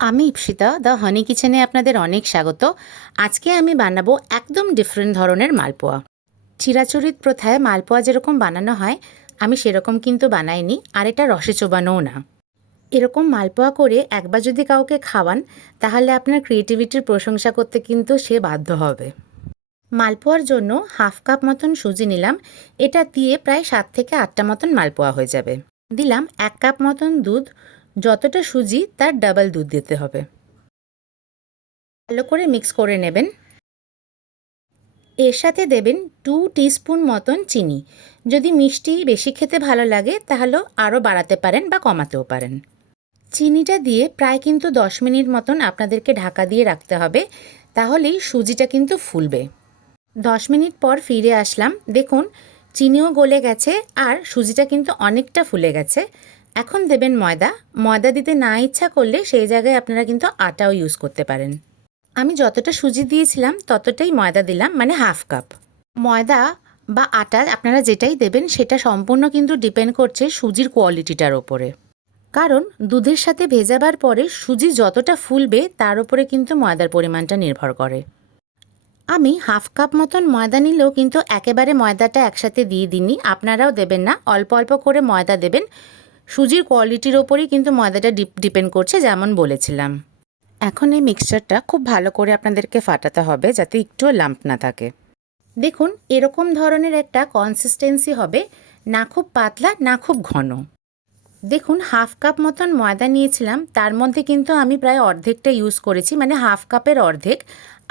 আমি ইপসিতা দ্য হানি কিচেনে আপনাদের অনেক স্বাগত। আজকে আমি বানাবো একদম ডিফারেন্ট ধরনের মালপোয়া। চিরাচরিত প্রথায় মালপোয়া যেরকম বানানো হয় আমি সেরকম কিন্তু বানাইনি, আর এটা রসে চোবানোও না। এরকম মালপোয়া করে একবার যদি কাউকে খাওয়ান তাহলে আপনার ক্রিয়েটিভিটির প্রশংসা করতে কিন্তু সে বাধ্য হবে। মালপোয়ার জন্য হাফ কাপ মতন সুজি নিলাম। এটা দিয়ে প্রায় 7 থেকে 8টা মতন মালপোয়া হয়ে যাবে। দিলাম 1 কাপ মতন দুধ। যতটা সুজি তার ডাবল দুধ দিতে হবে। ভালো করে মিক্স করে নেবেন। এর সাথে দেবেন 2 টিস্পুন মতন চিনি। যদি মিষ্টি বেশি খেতে ভালো লাগে তাহলে আরও বাড়াতে পারেন বা কমাতেও পারেন। চিনিটা দিয়ে প্রায় কিন্তু 10 মিনিট মতন আপনাদেরকে ঢাকা দিয়ে রাখতে হবে, তাহলেই সুজিটা কিন্তু ফুলবে। 10 মিনিট পর ফিরে আসলাম। দেখুন চিনিও গলে গেছে আর সুজিটা কিন্তু অনেকটা ফুলে গেছে। এখন দেবেন ময়দা। ময়দা দিতে না ইচ্ছা করলে সেই জায়গায় আপনারা কিন্তু আটাও ইউজ করতে পারেন। আমি যতটা সুজি দিয়েছিলাম ততটাই ময়দা দিলাম, মানে হাফ কাপ। ময়দা বা আটা আপনারা যেটাই দেবেন সেটা সম্পূর্ণ কিন্তু ডিপেন্ড করছে সুজির কোয়ালিটিটার ওপরে। কারণ দুধের সাথে ভেজাবার পরে সুজি যতটা ফুলবে তার উপরে কিন্তু ময়দার পরিমাণটা নির্ভর করে। আমি হাফ কাপ মতন ময়দা নিলেও কিন্তু একেবারে ময়দাটা একসাথে দিয়ে দিইনি, আপনারাও দেবেন না, অল্প অল্প করে ময়দা দেবেন। সুজির কোয়ালিটির ওপরেই কিন্তু ময়দাটা ডিপেন্ড করছে, যেমন বলেছিলাম। এখন এই মিক্সচারটা খুব ভালো করে আপনাদেরকে ফাটাতে হবে যাতে একটুও লাম্প না থাকে। দেখুন এরকম ধরনের একটা কনসিস্টেন্সি হবে, না খুব পাতলা না খুব ঘন। দেখুন হাফ কাপ মতন ময়দা নিয়েছিলাম, তার মধ্যে কিন্তু আমি প্রায় অর্ধেকটা ইউজ করেছি, মানে হাফ কাপের অর্ধেক।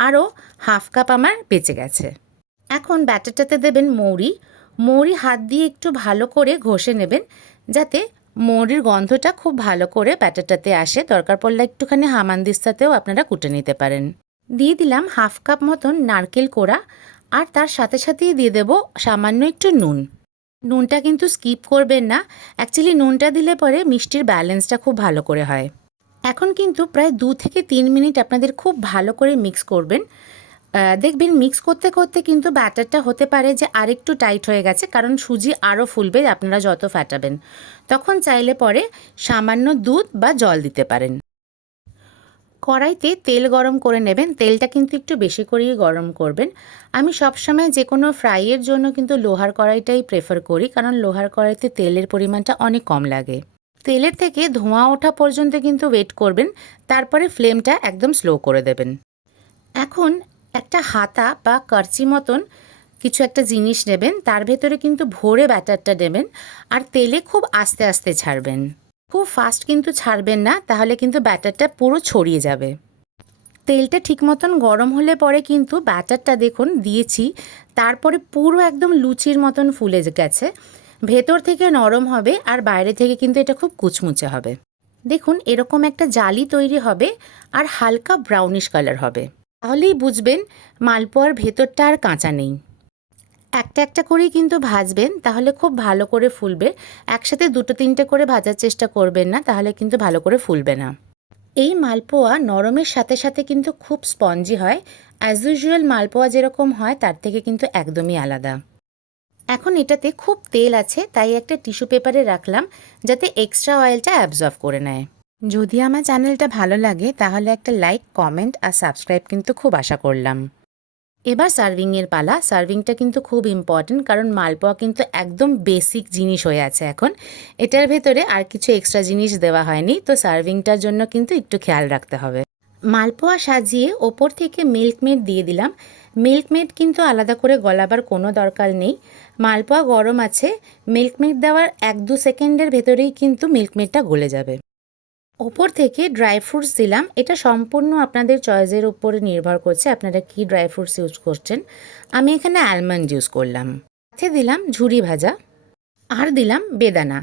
আরও হাফ কাপ আমার বেঁচে গেছে। এখন ব্যাটারটাতে দেবেন মৌরি। মৌরি হাত দিয়ে একটু ভালো করে ঘষে নেবেন যাতে মৌরির গন্ধটা খুব ভালো করে ব্যাটারটাতে আসে। দরকার পড়লে একটুখানি হামানদিস্তাতেও আপনারা কুটে নিতে পারেন। দিয়ে দিলাম হাফ কাপ মতন নারকেল কোড়া, আর তার সাথে সাথেই দিয়ে দেব সামান্য একটু নুন। নুনটা কিন্তু স্কিপ করবেন না, অ্যাকচুয়ালি নুনটা দিলে পরে মিষ্টির ব্যালেন্সটা খুব ভালো করে হয়। এখন কিন্তু প্রায় 2 থেকে 3 মিনিট আপনাদের খুব ভালো করে মিক্স করবেন। দেখবেন মিক্স করতে করতে কিন্তু ব্যাটারটা হতে পারে যে আরেকটু টাইট হয়ে গেছে, কারণ সুজি আরও ফুলবে আপনারা যত ফাটাবেন। তখন চাইলে পরে সামান্য দুধ বা জল দিতে পারেন। কড়াইতে তেল গরম করে নেবেন। তেলটা কিন্তু একটু বেশি করেই গরম করবেন। আমি সবসময় যে কোনো ফ্রাইয়ের জন্য কিন্তু লোহার কড়াইটাই প্রেফার করি, কারণ লোহার কড়াইতে তেলের পরিমাণটা অনেক কম লাগে। তেলের থেকে ধোঁয়া ওঠা পর্যন্ত কিন্তু ওয়েট করবেন, তারপরে ফ্লেমটা একদম স্লো করে দেবেন। এখন একটা হাতা বা কারচি মতন কিছু একটা জিনিস নেবেন, তার ভেতরে কিন্তু ভরে ব্যাটারটা দেবেন আর তেলে খুব আস্তে আস্তে ছাড়বেন। খুব ফাস্ট কিন্তু ছাড়বেন না, তাহলে কিন্তু ব্যাটারটা পুরো ছড়িয়ে যাবে। তেলটা ঠিক মতন গরম হলে পরে কিন্তু ব্যাটারটা দেখুন দিয়েছি, তারপরে পুরো একদম লুচির মতন ফুলে গেছে। ভেতর থেকে নরম হবে আর বাইরে থেকে কিন্তু এটা খুব কুচমুচে হবে। দেখুন এরকম একটা জালি তৈরি হবে আর হালকা ব্রাউনিশ কালার হবে, তাহলেই বুঝবেন মালপোয়ার ভেতরটা আর কাঁচা নেই। একটা একটা করেই কিন্তু ভাজবেন, তাহলে খুব ভালো করে ফুলবে। একসাথে 2-3টে করে ভাজার চেষ্টা করবেন না, তাহলে কিন্তু ভালো করে ফুলবে না। এই মালপোয়া নরমের সাথে সাথে কিন্তু খুব স্পঞ্জি হয়। অ্যাজ ইউজুয়াল মালপোয়া যেরকম হয় তার থেকে কিন্তু একদমই আলাদা। এখন এটাতে খুব তেল আছে, তাই একটা টিস্যু পেপারে রাখলাম যাতে এক্সট্রা অয়েলটা অ্যাবজর্ব করে নেয়। যদি আমার চ্যানেলটা ভালো লাগে তাহলে একটা লাইক, কমেন্ট আর সাবস্ক্রাইব কিন্তু খুব আশা করলাম। এবার সার্ভিংয়ের পালা। সার্ভিংটা কিন্তু খুব ইম্পর্টেন্ট, কারণ মালপোয়া কিন্তু একদম বেসিক জিনিস হয়ে আছে এখন। এটার ভেতরে আর কিছু এক্সট্রা জিনিস দেওয়া হয়নি, তো সার্ভিংটার জন্য কিন্তু একটু খেয়াল রাখতে হবে। মালপোয়া সাজিয়ে ওপর থেকে মিল্কমেড দিয়ে দিলাম। মিল্কমেড কিন্তু আলাদা করে গলাবার কোনো দরকার নেই। মালপোয়া গরম আছে, মিল্কমেড দেওয়ার 1-2 সেকেন্ডের ভেতরেই কিন্তু মিল্কমেডটা গলে যাবে। ওপর থেকে ড্রাই ফ্রুটস দিলাম। এটা সম্পূর্ণ আপনাদের চয়েসের উপরে নির্ভর করছে আপনারা কি ড্রাই ফ্রুটস ইউজ করছেন। আমি এখানে আলমন্ড ইউজ করলাম। সাথে দিলাম ঝুরি ভাজা আর দিলাম বেদানা।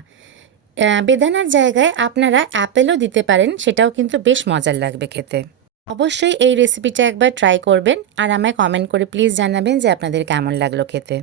বেদানার জায়গায় আপনারা অ্যাপেলও দিতে পারেন, সেটাও কিন্তু বেশ মজার লাগবে খেতে। অবশ্যই এই রেসিপিটা একবার ট্রাই করবেন আর আমায় কমেন্ট করে প্লিজ জানাবেন যে আপনাদের কেমন লাগলো খেতে।